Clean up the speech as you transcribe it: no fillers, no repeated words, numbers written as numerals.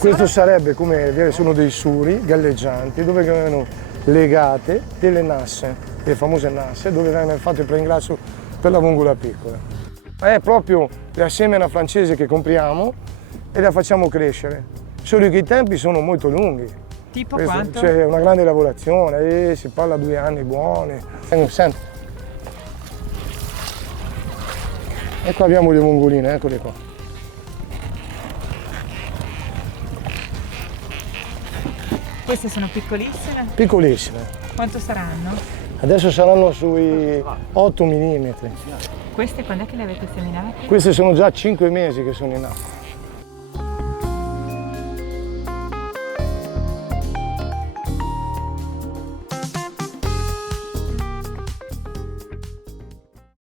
Questo sarebbe come sono dei suri galleggianti dove vengono legate delle nasse, le famose nasse, dove viene fatto il preingrasso per la vongola piccola. È proprio la semena francese che compriamo e la facciamo crescere, solo che i tempi sono molto lunghi. Tipo quanto? C'è una grande lavorazione, si parla 2 anni buoni. Senti. E qua abbiamo le vongoline, eccole qua. Queste sono piccolissime? Piccolissime. Quanto saranno? Adesso saranno sui 8 mm. Queste quando è che le avete seminate? Queste sono già 5 mesi che sono in acqua.